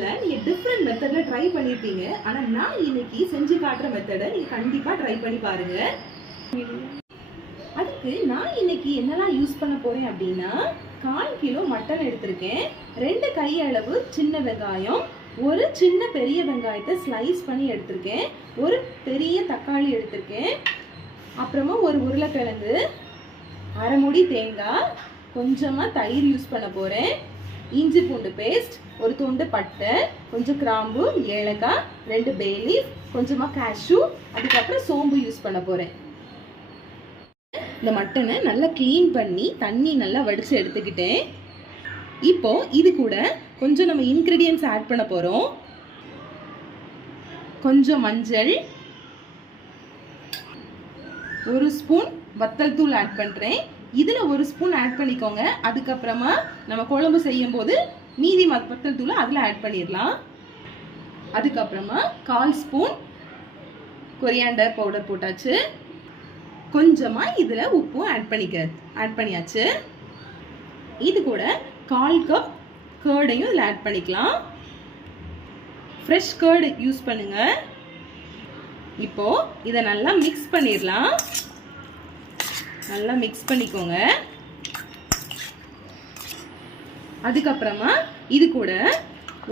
வீட்ல நீங்க டிஃபரண்ட் மெத்தட்ல ட்ரை பண்ணிருப்பீங்க. ஆனா நான் இன்னைக்கு செஞ்சு காட்டுற மெத்தடை நீங்க கண்டிப்பா ட்ரை பண்ணி பாருங்க. அதுக்கு நான் இன்னைக்கு என்னெல்லாம் யூஸ் பண்ண போறேன் அப்படின்னா, 1/4 கிலோ மட்டன் எடுத்திருக்கேன், 2 கையளவு சின்ன வெங்காயம், ஒரு சின்ன பெரிய வெங்காயத்தை ஸ்லைஸ் பண்ணி எடுத்திருக்கேன், ஒரு பெரிய தக்காளி எடுத்திருக்கேன், அப்புறமா ஒரு உருளைக்கிழங்கு, அரை மூடி தேங்காய், கொஞ்சமா தயிர் யூஸ் பண்ண போறேன், இஞ்சி பூண்டு பேஸ்ட், ஒரு துண்டு பட்டை, கொஞ்சம் கிராம்பு, ஏலக்காய், 2 பே லீஃப், கொஞ்சமா கேஷ்யூ, அதுக்கப்புறம் சோம்பு யூஸ் பண்ண போறேன். இந்த மட்டனை நல்லா க்ளீன் பண்ணி தண்ணி நல்லா வடிச்சு எடுத்துக்கிட்டேன். இப்போ இது கூட கொஞ்சம் நம்ம இன்கிரீடியன்ஸ் ஆட் பண்ண போறோம். கொஞ்சம் மஞ்சள், 1 ஸ்பூன் வத்தல் தூள் ஆட் பண்றேன். இதுல 1 ஸ்பூன் ஆட் பண்ணிக்கோங்க. அதுக்கப்புறமா நம்ம குழம்பு செய்யும் போது மீதி வத்தல் தூளை அதுல ஆட் பண்ணிடலாம். அதுக்கப்புறமா 1/4 ஸ்பூன் கொரியாண்டர் பவுடர் போட்டாச்சு. கொஞ்சமா இதுல உப்பும் ஆட் பண்ணியாச்சு. இது கூட 1/4 கப் கர்டையும் இதுல ஆட் பண்ணிக்கலாம். ஃப்ரெஷ் கர்ட் யூஸ் பண்ணுங்க. இப்போ இதை நல்லா மிக்ஸ் பண்ணிடலாம். நல்லா மிக்ஸ் பண்ணிக்கோங்க. அதுக்கப்புறமா இது கூட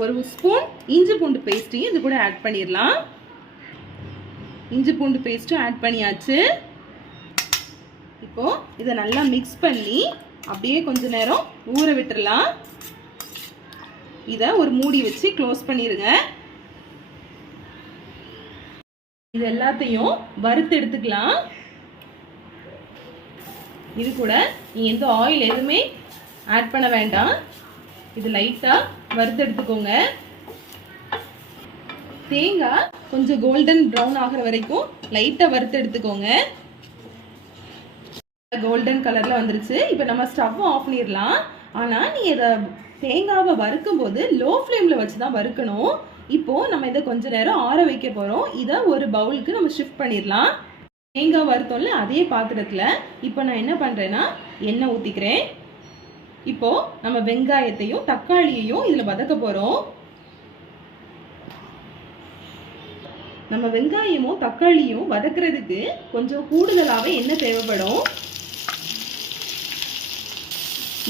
1 ஸ்பூன் இஞ்சி பூண்டு பேஸ்ட்டையும் இது கூட ஆட் பண்ணிடலாம். இஞ்சி பூண்டு பேஸ்ட்டும் ஆட் பண்ணியாச்சு. இப்போ இதை நல்லா மிக்ஸ் பண்ணி அப்படியே கொஞ்ச நேரம் ஊற விட்டுறலாம். இதை ஒரு மூடி வச்சு க்ளோஸ் பண்ணிடுங்க. இது எல்லாத்தையும் வறுத்து எடுத்துக்கலாம். இது கூட நீங்க எந்த ஆயில் எதுவுமே ஆட் பண்ண வேண்டாம். இது லைட்டா வறுத்து எடுத்துக்கோங்க. தேங்காய் கொஞ்சம் கோல்டன் ப்ரௌன் ஆகிற வரைக்கும் லைட்டா வறுத்து எடுத்துக்கோங்க. கோல்டன் கலர்ல வந்துருச்சு. இப்போ நம்ம ஸ்டவ் ஆஃப் பண்ணிடலாம். ஆனா நீங்க இதை தேங்காவை வறுக்கும் போது லோ ஃப்ளேம்ல வச்சுதான் வறுக்கணும். இப்போ நம்ம இதை கொஞ்ச நேரம் ஆற வைக்க போறோம். இதை ஒரு பவுலுக்கு நம்ம ஷிஃப்ட் பண்ணிடலாம். தேங்காய் வறுத்தோம்ல அதே பாத்திரத்துல இப்போ நான் என்ன பண்றேன்னா எண்ணெய் ஊத்திக்கிறேன். இப்போ நம்ம வெங்காயத்தையும் தக்காளியையும் இதுல வதக்க போறோம். நம்ம வெங்காயமும் தக்காளியும் வதக்குறதுக்கு கொஞ்சம் கூடுதலாவே எண்ணெய் தேவைப்படும்.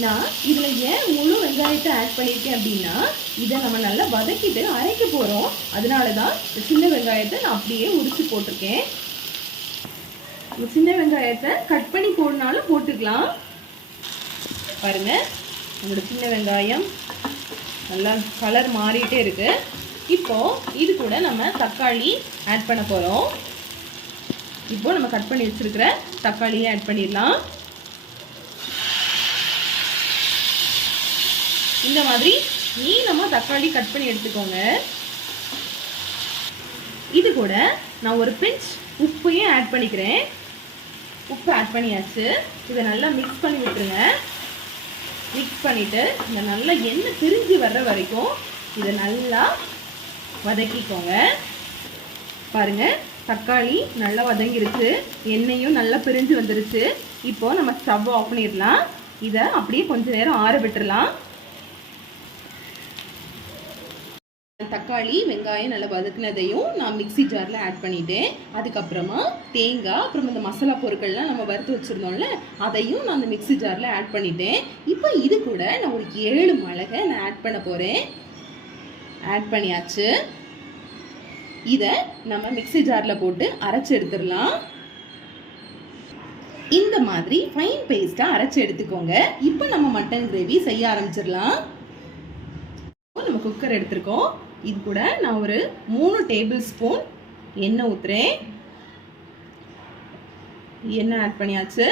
நான் இதுல ஏன் முழு வெங்காயத்தை ஆட் பண்ணியிருக்கேன் அப்படின்னா, இதை நம்ம நல்லா வதக்கிட்டு அரைக்க போறோம். அதனாலதான் சின்ன வெங்காயத்தை நான் அப்படியே உரிச்சு போட்டிருக்கேன். சின்ன வெங்காயத்தை கட் பண்ணி போடனாலும் போட்டுக்கலாம். பாருங்க, நம்மளோட சின்ன வெங்காயம் நல்லா கலர் மாறிட்டே இருக்கு. இப்போ இது கூட நம்ம தக்காளி ஆட் பண்ண போறோம். இப்போ நம்ம கட் பண்ணி வச்சிருக்கிற தக்காளியை ஆட் பண்ணிடலாம். இந்த மாதிரி நீளமா தக்காளி கட் பண்ணி எடுத்துக்கோங்க. இது கூட நான் ஒரு பிஞ்ச் உப்பையும் ஆட் பண்ணிக்கிறேன். உப்பு ஆட் பண்ணியாச்சு. இதை நல்லா மிக்ஸ் பண்ணி விட்டுருங்க. மிக்ஸ் பண்ணிட்டு இந்த நல்லா எண்ணெய் பிரிஞ்சு வர்ற வரைக்கும் இதை நல்லா வதக்கிக்கோங்க. பாருங்க, தக்காளி நல்லா வதங்கிருச்சு, எண்ணெயும் நல்லா பிரிஞ்சு வந்துருச்சு. இப்போ நம்ம ஸ்டவ் ஆஃப் பண்ணிடலாம். இதை அப்படியே கொஞ்ச நேரம் ஆற விட்டுறலாம். தக்காளி வெங்காயம் நல்லா வதக்குனதையும் நான் மிக்ஸி ஜாரில் ஆட் பண்ணிட்டேன். அதுக்கப்புறமா தேங்காய், அப்புறம் இந்த மசாலா பொருட்கள்லாம் நம்ம வறுத்து வச்சுருந்தோம்ல அதையும் நான் அந்த மிக்ஸி ஜாரில் ஆட் பண்ணிட்டேன். இப்போ இது கூட நான் ஒரு 7 மிளகை நான் ஆட் பண்ண போகிறேன். ஆட் பண்ணியாச்சு. இதை நம்ம மிக்ஸி ஜாரில் போட்டு அரைச்சி எடுத்துடலாம். இந்த மாதிரி ஃபைன் பேஸ்ட்டாக அரைச்சி எடுத்துக்கோங்க. இப்போ நம்ம மட்டன் கிரேவி செய்ய ஆரம்பிச்சிடலாம். நம்ம குக்கர் எடுத்துருக்கோம். இது கூட நான் ஒரு 3 டேபிள் ஸ்பூன் எண்ணெய் ஊத்துறேன். எண்ணெய் ஆட் பண்ணியாச்சு.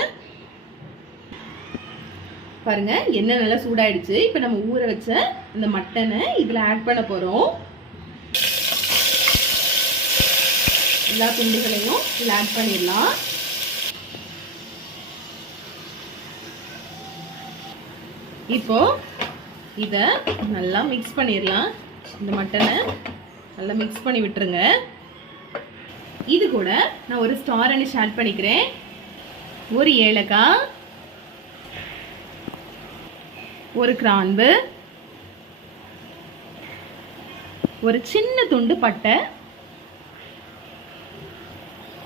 பாருங்க, எண்ணெய் நல்லா சூடாயிடுச்சு. இப்போ நம்ம ஊற வச்ச இந்த மட்டனை இதுல ஆட் பண்ண போறோம். எல்லா துண்டுகளையும் இதுல ஆட் பண்ணிடலாம். இப்போ இதை நல்லா மிக்ஸ் பண்ணிடலாம். இந்த மட்டனை நல்லா மிக்ஸ் பண்ணி விட்டுருங்க. இது கூட நான் ஒரு ஸ்டார் அனிஷ் ஆட் பண்ணிக்கிறேன். ஒரு ஏலக்காய், ஒரு கிராம்பு, ஒரு சின்ன துண்டு பட்டை,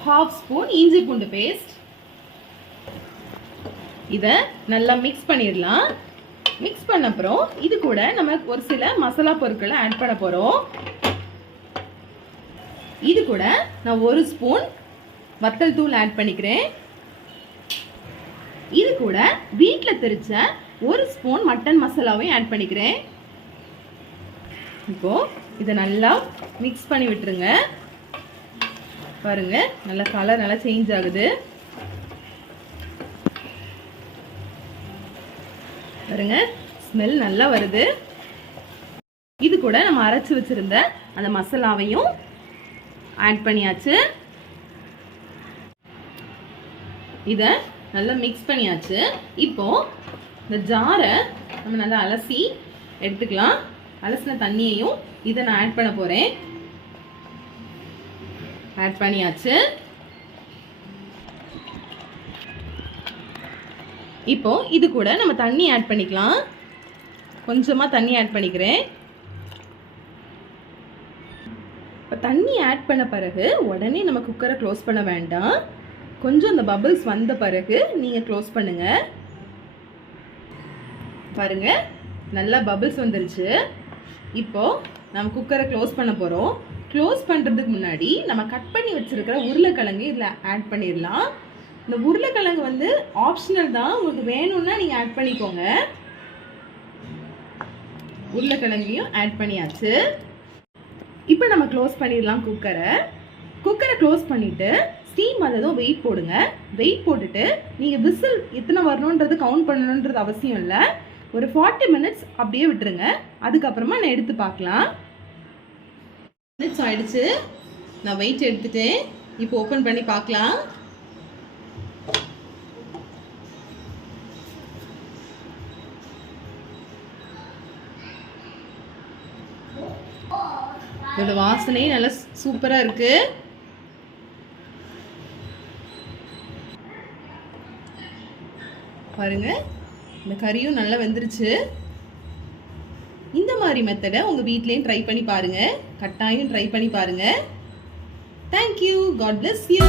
1/2 ஸ்பூன் இஞ்சி பூண்டு பேஸ்ட். இதை நல்லா மிக்ஸ் பண்ணிடலாம். மிக்ஸ் பண்ண அப்புறம் இது கூட நம்ம ஒரு சில மசாலா பொருட்களை ஆட் பண்ண போகிறோம். இது கூட நான் 1 ஸ்பூன் வத்தல் தூள் ஆட் பண்ணிக்கிறேன். இது கூட வீட்டில் திரிச்ச 1 ஸ்பூன் மட்டன் மசாலாவையும் ஆட் பண்ணிக்கிறேன். இப்போ இதை நல்லா மிக்ஸ் பண்ணி விட்டுருங்க. பாருங்க, நல்லா கலர் நல்லா சேஞ்ச் ஆகுது. பாருங்க, ஸ்மெல் நல்லா வருது. இது கூட நம்ம அரைச்சு வச்சிருந்த அந்த மசாலாவையும் ஆட் பண்ணியாச்சு. இதை நல்லா மிக்ஸ் பண்ணியாச்சு. இப்போ இந்த ஜாரை நம்ம நல்லா அலசி எடுத்துக்கலாம். அலசின தண்ணியையும் இதை நான் ஆட் பண்ண போறேன். ஆட் பண்ணியாச்சு. இப்போ இது கூட நம்ம தண்ணி ஆட் பண்ணிக்கலாம். கொஞ்சமா தண்ணி ஆட் பண்ணிக்கிறேன். இப்போ தண்ணி ஆட் பண்ண பிறகு உடனே நம்ம குக்கரை க்ளோஸ் பண்ண வேண்டாம். கொஞ்சம் அந்த பபிள்ஸ் வந்த பிறகு நீங்கள் க்ளோஸ் பண்ணுங்க. பாருங்க, நல்லா பபிள்ஸ் வந்துருச்சு. இப்போ நம்ம குக்கரை க்ளோஸ் பண்ண போகிறோம். க்ளோஸ் பண்ணுறதுக்கு முன்னாடி நம்ம கட் பண்ணி வச்சுருக்கிற உருளைக்கிழங்கு இதில் ஆட் பண்ணிடலாம். இந்த உருளைக்கிழங்கு வந்து ஆப்ஷனல் தான், உங்களுக்கு வேணும்னா நீங்கள் ஆட் பண்ணிக்கோங்க. உருளைக்கிழங்கையும் ஆட் பண்ணியாச்சு. இப்போ நம்ம க்ளோஸ் பண்ணிடலாம் குக்கரை. குக்கரை க்ளோஸ் பண்ணிவிட்டு ஸ்டீம் வந்ததும் வெயிட் போடுங்க. வெயிட் போட்டுட்டு நீங்கள் விசில் எத்தனை வரணுன்றது கவுண்ட் பண்ணணுன்றது அவசியம் இல்லை. ஒரு 40 மினிட்ஸ் அப்படியே விட்டுருங்க. அதுக்கப்புறமா நான் எடுத்து பார்க்கலாம். மினிட்ஸ் ஆயிடுச்சு. நான் வெயிட் எடுத்துட்டேன். இப்போ ஓப்பன் பண்ணி பார்க்கலாம். இதோட வாசனை நல்லா சூப்பரா இருக்கு. பாருங்க, இந்த கறியும் நல்லா வெந்துருச்சு. இந்த மாதிரி மெத்தடை உங்க வீட்லயும் ட்ரை பண்ணி பாருங்க. கட்டாயம் ட்ரை பண்ணி பாருங்க. Thank you. God bless you.